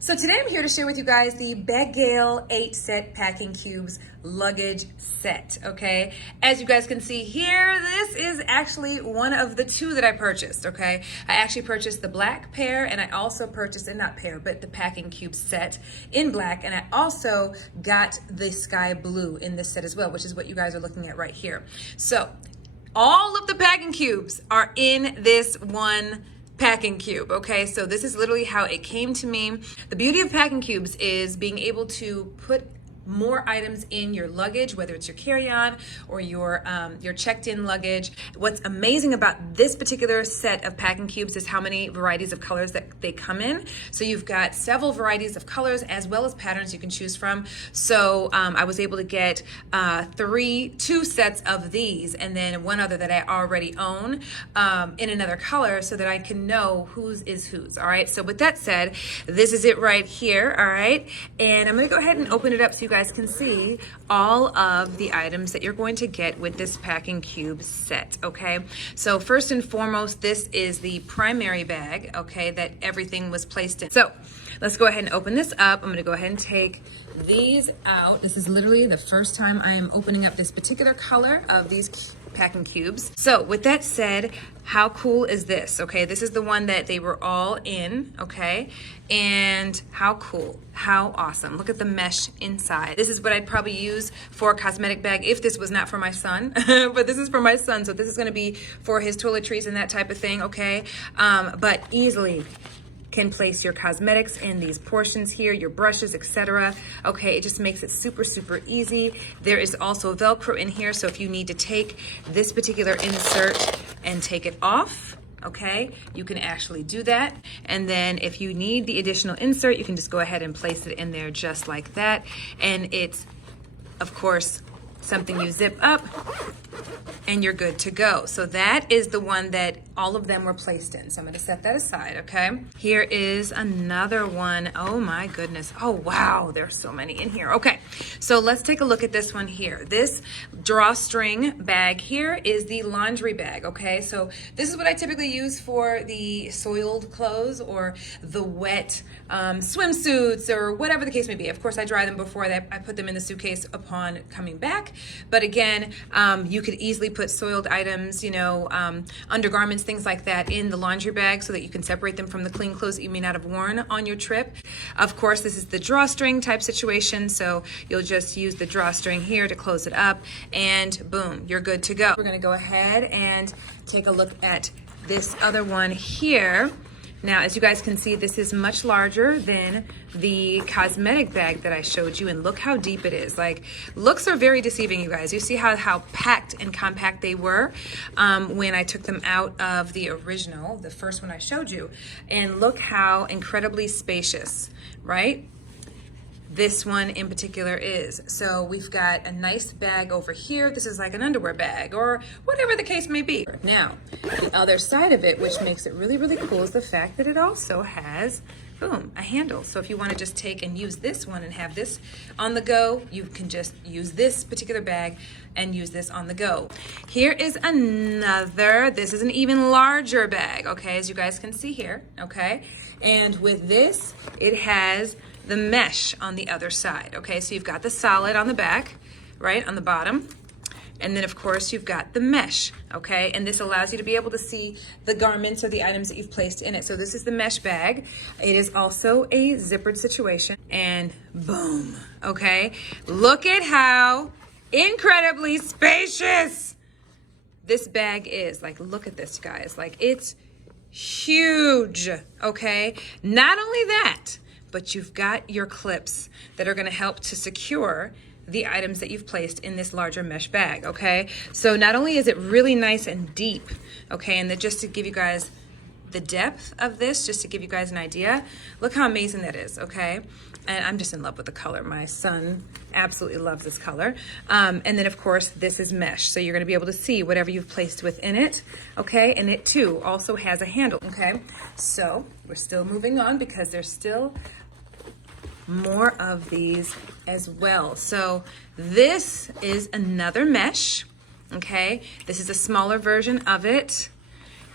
So today I'm here to share with you guys the BAGAIL 8 set packing cubes luggage set, okay? As you guys can see here, this is actually one of the two that I purchased, okay? I actually purchased the black pair, and I also purchased, and not pair, but the packing cube set in black, and I also got the sky blue in this set as well, which is what you guys are looking at right here. So all of the packing cubes are in this one packing cube, okay? So this is literally how it came to me. The beauty of packing cubes is being able to put more items in your luggage, whether it's your carry-on or your checked-in luggage. What's amazing about this particular set of packing cubes is how many varieties of colors that they come in. So you've got several varieties of colors as well as patterns you can choose from. So I was able to get two sets of these and then one other that I already own in another color so that I can know whose is whose, all right? So with that said, this is it right here, all right? And I'm gonna go ahead and open it up so you guys can see all of the items that you're going to get with this packing cube set, okay? So first and foremost, this is the primary bag, okay, that everything was placed in. So let's go ahead and open this up. I'm gonna go ahead and take these out. This is literally the first time I am opening up this particular color of these packing cubes. So with that said, how cool is this? Okay, this is the one that they were all in, okay? And how cool, how awesome. Look at the mesh inside. This is what I'd probably use for a cosmetic bag if this was not for my son, but this is for my son. So this is gonna be for his toiletries and that type of thing, okay? But easily can place your cosmetics in these portions here, your brushes, etc. Okay, it just makes it super, super easy. There is also Velcro in here, so if you need to take this particular insert and take it off, okay, you can actually do that. And then if you need the additional insert, you can just go ahead and place it in there just like that. And it's, of course, something you zip up and you're good to go. So that is the one that all of them were placed in. So I'm gonna set that aside, okay? Here is another one. Oh my goodness. Oh wow, there's so many in here. Okay, so let's take a look at this one here. This drawstring bag here is the laundry bag, okay? So this is what I typically use for the soiled clothes or the wet swimsuits or whatever the case may be. Of course, I dry them before I put them in the suitcase upon coming back. But again, you could easily put soiled items, you know, undergarments, things like that in the laundry bag so that you can separate them from the clean clothes that you may not have worn on your trip. Of course, this is the drawstring type situation, so you'll just use the drawstring here to close it up and boom, you're good to go. We're gonna go ahead and take a look at this other one here. Now, as you guys can see, this is much larger than the cosmetic bag that I showed you, and look how deep it is. Like, looks are very deceiving, you guys. You see how packed and compact they were when I took them out of the original, the first one I showed you. And look how incredibly spacious, right? This one in particular is. So we've got a nice bag over here. This is like an underwear bag or whatever the case may be. Now, the other side of it, which makes it really, really cool, is the fact that it also has, boom, a handle. So if you want to just take and use this one and have this on the go, you can just use this particular bag and use this on the go. Here is another, this is an even larger bag, okay, as you guys can see here, okay? And with this, it has the mesh on the other side, okay? So you've got the solid on the back, right, on the bottom, and then of course you've got the mesh, okay? And this allows you to be able to see the garments or the items that you've placed in it. So this is the mesh bag. It is also a zippered situation, and boom, okay? Look at how incredibly spacious this bag is. Like, look at this, guys. Like, it's huge, okay? Not only that, but you've got your clips that are gonna help to secure the items that you've placed in this larger mesh bag, okay? So not only is it really nice and deep, okay, and then just to give you guys the depth of this, just to give you guys an idea, look how amazing that is, okay? And I'm just in love with the color. My son absolutely loves this color. And then of course, this is mesh. So you're gonna be able to see whatever you've placed within it, okay? And it too also has a handle, okay? So we're still moving on because there's still more of these as well. So this is another mesh, okay? This is a smaller version of it.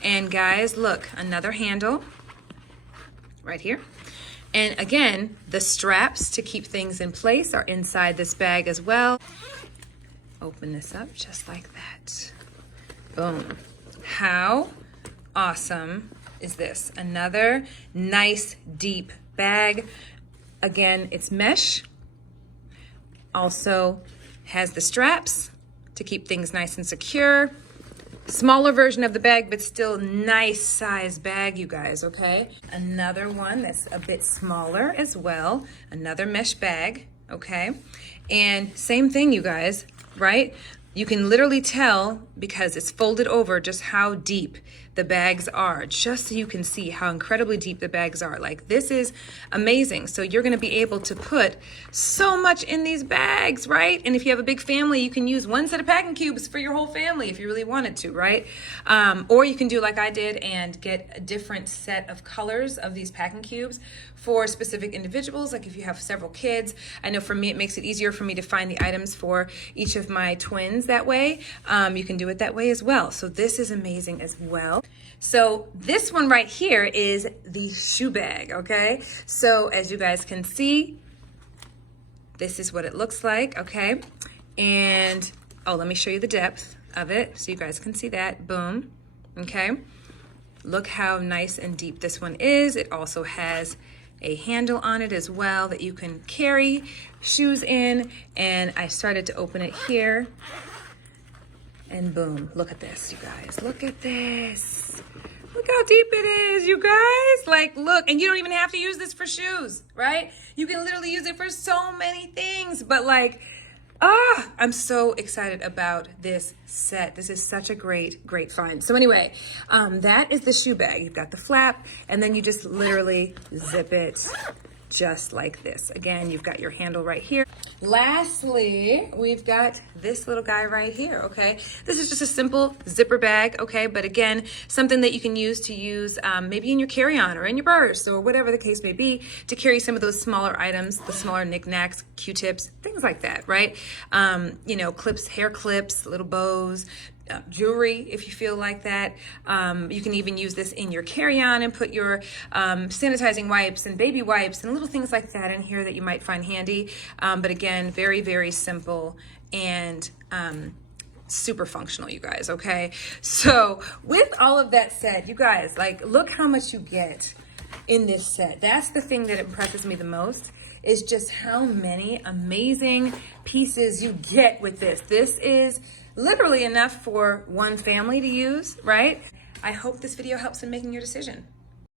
And guys, look, another handle right here. And again, the straps to keep things in place are inside this bag as well. Open this up just like that. Boom. How awesome is this? Another nice deep bag. Again, it's mesh. Also has the straps to keep things nice and secure. Smaller version of the bag, but still nice size bag, you guys, okay? Another one that's a bit smaller as well. Another mesh bag, okay? And same thing, you guys, right? You can literally tell because it's folded over just how deep the bags are, just so you can see how incredibly deep the bags are. Like, this is amazing. So you're gonna be able to put so much in these bags, right? And if you have a big family, you can use one set of packing cubes for your whole family if you really wanted to, right? Or you can do like I did and get a different set of colors of these packing cubes for specific individuals. Like if you have several kids, I know for me, it makes it easier for me to find the items for each of my twins that way. You can do it that way as well. So this is amazing as well. So this one right here is the shoe bag, okay? So as you guys can see, this is what it looks like, okay? And, oh, let me show you the depth of it so you guys can see that. Boom, okay? Look how nice and deep this one is. It also has a handle on it as well that you can carry shoes in. And I started to open it here. And boom, look at this, you guys. Look at this. Look how deep it is, you guys. Like, look, and you don't even have to use this for shoes, right? You can literally use it for so many things. But like, I'm so excited about this set. This is such a great, great find. So anyway, that is the shoe bag. You've got the flap, and then you just literally zip it just like this. Again, you've got your handle right here. Lastly, we've got this little guy right here, okay? This is just a simple zipper bag, okay? But again, something that you can use maybe in your carry-on or in your purse or whatever the case may be to carry some of those smaller items, the smaller knickknacks, Q-tips, things like that, right? You know, clips, hair clips, little bows, jewelry if you feel like that. You can even use this in your carry-on and put your sanitizing wipes and baby wipes and little things like that in here that you might find handy. But again, very, very simple and super functional, you guys, okay? So with all of that said, you guys, like, look how much you get in this set. That's the thing that impresses me the most, is just how many amazing pieces you get with this. This is literally enough for one family to use, right? I hope this video helps in making your decision.